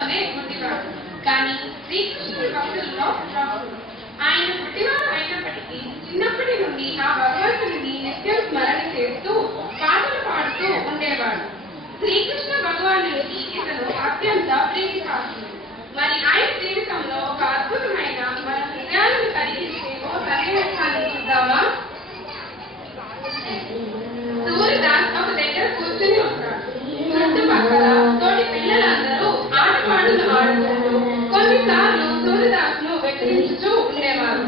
గుడ్డివాడు. కానీ శ్రీకృష్ణుడి భక్తుల్లో రాహుడు. ఆయన గుడ్డివాడు అయినప్పటికీ చిన్నప్పటి నుండి ఆ భగవంతుడిని నిత్యం స్మరణ చేస్తూ పాటలు పాడుతూ ఉండేవాడు. శ్రీకృష్ణ భగవానుడికి ఇతను అత్యంత ప్రీతిపాత్రుడు. మరి ఆయన జీవితంలో ఒక అద్భుతమైన మన హృదయాలను కలిగించే ఒక సన్నివేశాన్ని చూద్దామా? సూర్యదాస్ ఒక దగ్గర కూర్చుని ఉంటాడు. చుట్టుపక్కల తోటి పిల్లలందరూ ఆటపాటలు ఆడుకుంటూ కొన్నిసార్లు సూర్యదాస్ ను వెక్కిరించుతూ ఉండేవారు.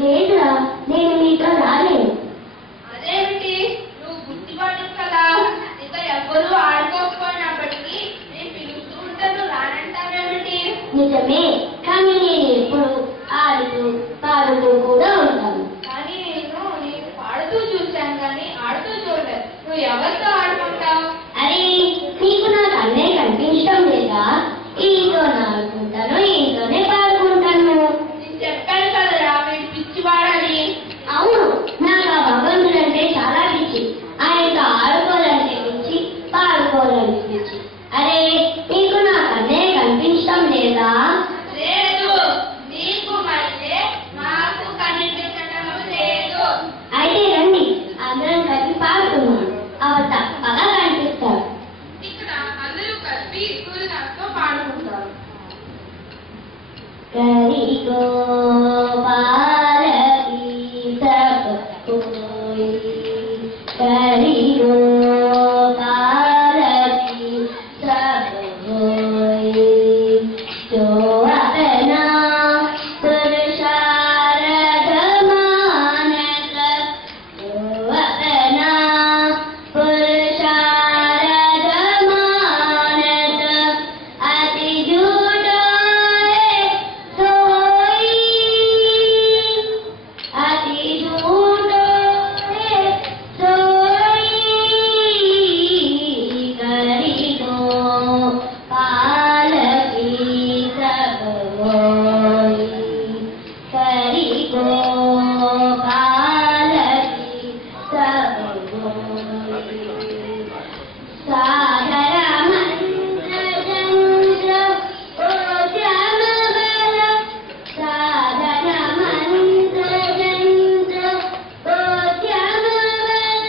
లేదురా, నేను మీతో రాలేను. అదేమిటి, నువ్వు గుర్తుపడదు కదా? ఇంకా ఎవ్వరూ ఆడుకోకపోయినప్పటికీ నేను పిలుస్తూ ఉంటాను, రానంటావేమిటి? నిజమే, కానీ నేను ఎప్పుడు ఆడుతూ పాడుతూ కూడా ఉంటాను. కానీ నేను పాడుతూ చూశాను కానీ ఆడుతూ చూడలేదు. నువ్వు ఎవరితో ఆడుకుంటావు? అరే, నీకు నాకు అన్నే కనిపించడం లేదా? ఇంట్లో ఆడుకుంటాను, ఇంట్లోనే పాడుకుంటాను. నేను చెప్పాను కదరా, వీడు పిచ్చివాడని. అవును, నాకు ఆ భగవంతుడంటే చాలా పిచ్చి. ఆయనతో ఆడుకోవాలంటే పిచ్చి, పాడుకోవాలంటే పిచ్చి. అరే, నీకు నాకు అన్నే కనిపించడం లేదా? లేదు, నీకు మళ్ళీ మాకు కనిపించడం లేదు. అయితే రండి, అందరం కలిసి పాడుకున్నాం. అవి తప్పగా కనిపిస్తారు. ఇక్కడ అందరూ కలిపి సూర్యదాస్ తో పాడుకుంటారు. కరిగో పాలకి సబ్ కోయి, కరిగో పాలకి సబ్ కోయి, जो अपना पुरुषार्थ मानत, जो अपना पुरुषार्थ मानत, अति झूठो सोई, अति झूठो सोई, करिगो पालकी सब होई, करिगो पालकी सब होई, साधर मंत्र जंत्र ओजम बल, साधर मंत्र जंत्र ओजम बल,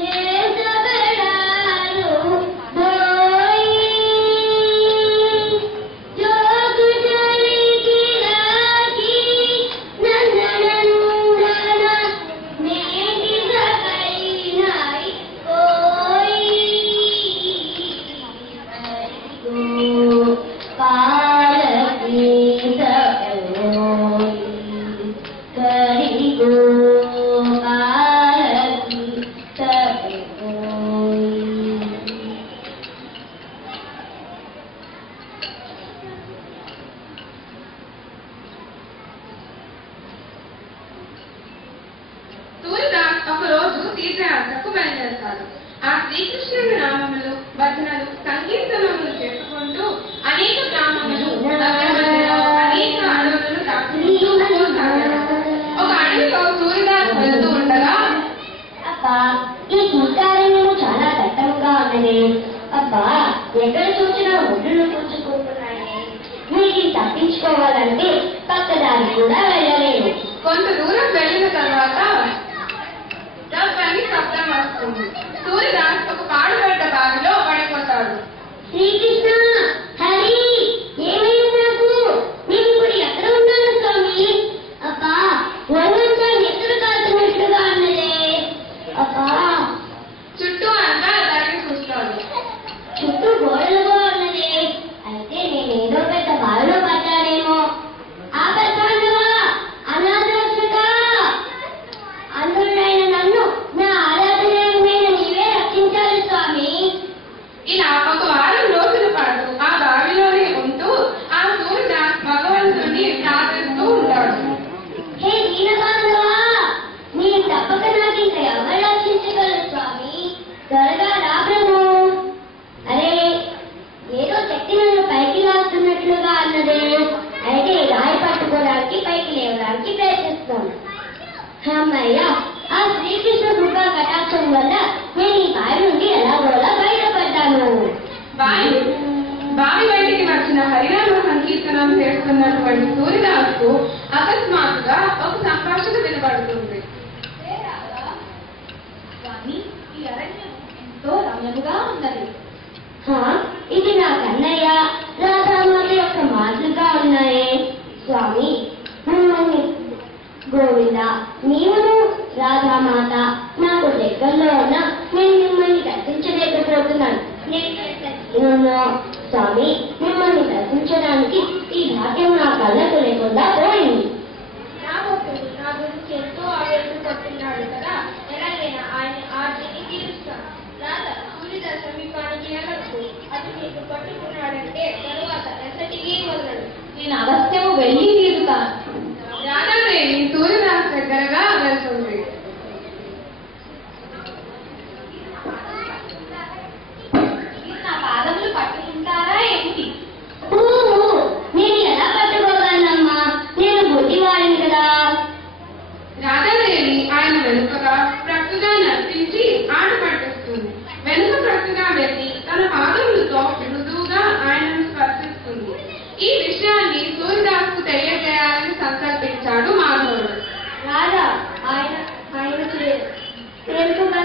ये सबड़ारू धोई, जोग जली की राखी नंदनंदन, मेरी सकई नाई कोई, करिगो पालकी सब होई, करिगो पालकी सब होई. సూర్యదాస్ ఒక రోజు తీర్థయాత్రకు బయలుదేరతాడు. ఆ శ్రీకృష్ణుడి నామములు, భజనలు, సంకీర్తనములు చేసుకుంటూ అనేక గ్రామములు, నగరములలో అనేక అడవులను దాటుకుంటూ పోసాగాడు. ఒక అడవిలో సూర్యదాస్ వెళుతూ ఉండగా, అబ్బా, ఈ కీకారణ్యము చాలా దట్టంగా ఉన్నది. అబ్బా, ఎక్కడ చూసినా ఒడ్డును కూర్చుకుంటున్నాయి. వీటిని తప్పించుకోవాలంటే పక్కదారి కూడా వెళ్ళలేను. కొంత దూరం వెళ్ళిన తర్వాత దబ్బని శబ్దం వస్తుంది. సూర్యదాస్ ఒక పాడుబడ్డ బావిలో పడిపోతాడు. శ్రీకృష్ణ, హరి, ఏమైంది నాకు? నేను ఇప్పుడు ఎక్కడ ఉన్నాను స్వామి? అబ్బా, ఒళ్ళంతా నెత్తురు కాల్చినట్లుగా ఉన్నదే. అబ్బా, చుట్టూ అంతా దాన్ని చూస్తాడు. చుట్టూ గోడలుగా ఉన్నది. అయితే నేనేదో పెద్ద బావిలో పడ్డానేమో. ఆపద్బాంధవా, అనాథరక్షక, అందుడైన నన్ను నా ఆరాధనమైన నీవే రక్షించాలి స్వామి. ఇలా ఒక వారం రోజుల పాటు వస్తాను. అమ్మయ్య, ఆ శ్రీకృష్ణ కృపా కటాక్షం వల్ల నేను ఈ బావి నుండి ఎలాగోలా బయటపడ్డాను. బావి బయటికి వచ్చిన హరినామ సంకీర్తనం చేస్తున్నటువంటి సూర్యదాస్కు అకస్మాత్తుగా ఒక సంభాషణ వినబడుతుంది. స్వామి, ఈ అరణ్యం ఎంతో రమ్యముగా ఉన్నది. ఇది నా కన్నయ్య రాధామాత యొక్క మాతృగా ఉన్నాయే. స్వామి, మిమ్మల్ని గోవింద, నీవును రాధామాత నాకు దగ్గరలో ఉన్న నేను మిమ్మల్ని దర్శించలేకపోతున్నాను. స్వామి, మిమ్మల్ని దర్శించడానికి ఈ భాగ్యం నా కళ్ళకు లేకుండా పోయింది. నా భక్తుడు నా గురించి ఎంతో ఆవేశపడుతున్నాడు కదా, ఎలాగైనా ఆయన ఆర్తిని తీరుస్తాను. రాధా సూర్యుడ సమీపానికి వెళ్ళకు. అది నీకు పట్టుకున్నాడంటే తరువాత ఎంతటికీ వదలడు. నేను అవశ్యము వెళ్ళి తీరుతాను. రాధాదేవి సూర్యదాస్ దగ్గరగా వెళ్తుంది. నా పాదములు పట్టుకుంటారా ఏమిటి? నేను ఎలా పట్టుకోగలనమ్మా, నేను బుద్ధివాడిని కదా. రాధాదేవి ఆయన వెనుకగా ప్రక్కగా నర్తించి ఆట పట్టిస్తుంది. వెనుక ప్రక్కగా వెళ్ళి తన పాదములతో మృదువుగా ఆయనను స్పర్శిస్తుంది. ఈ విషయాన్ని సూర్యదాస్కు తెలియజేయాలని సంకల్పించాడు మాధవుడు. రాధా, ఆయన తేలికగా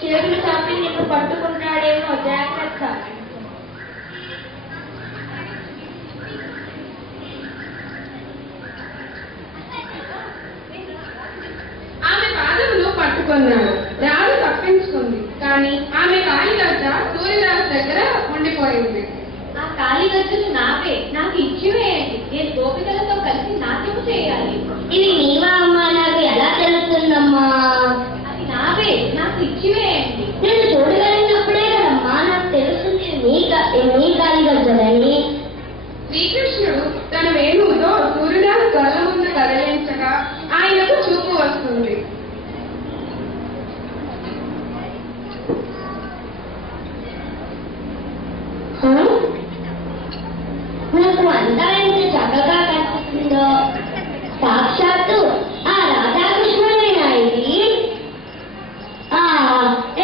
చేతులు చాపి నిన్ను పట్టుకుంటాడేమో, జాగ్రత్త. ఆమె పాదములు పట్టుకున్నాడు. రాధ తప్పించుకుంది. కానీ ఆమె కాలి గద్ద సూర్యదాస్ దగ్గర ఉండిపోయింది. ఆ కాలి గజ్జలు నావే, నాకు ఇచ్చివేయండి. నేను గోపికలతో కలిసి నాట్యం చేయాలి. ఇది నీవా అమ్మా? నాకు ఎలా తెలుస్తుందమ్మా? అది నావే, నాకు ఇచ్చివేయండి. నేను చూడగలిగినప్పుడే కదమ్మా నాకు తెలుస్తుంది నీ గాలి గజ్జలని. శ్రీకృష్ణుడు తన వేణువుతో సూర్యదాస్ కళ్ళ ముందు కదిలించగా ఆయనకు చూపు వస్తుంది. నాకు అంతా ఎంత చక్కగా కనిపిస్తుందో. సాక్షాత్తు ఆ రాధాకృష్ణుడేనా ఇది?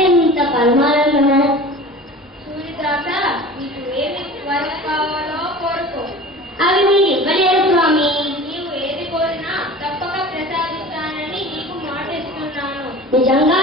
ఎంత పరమానందమో. సూర్యదాస, నీకు ఏమి వరం కావాలో కోరుకో. అవి మీరు ఇవ్వలేరు స్వామి. నీవు ఏది కోరినా తప్పక ప్రసాదిస్తానని నీకు మాట ఇస్తున్నాను. నిజంగా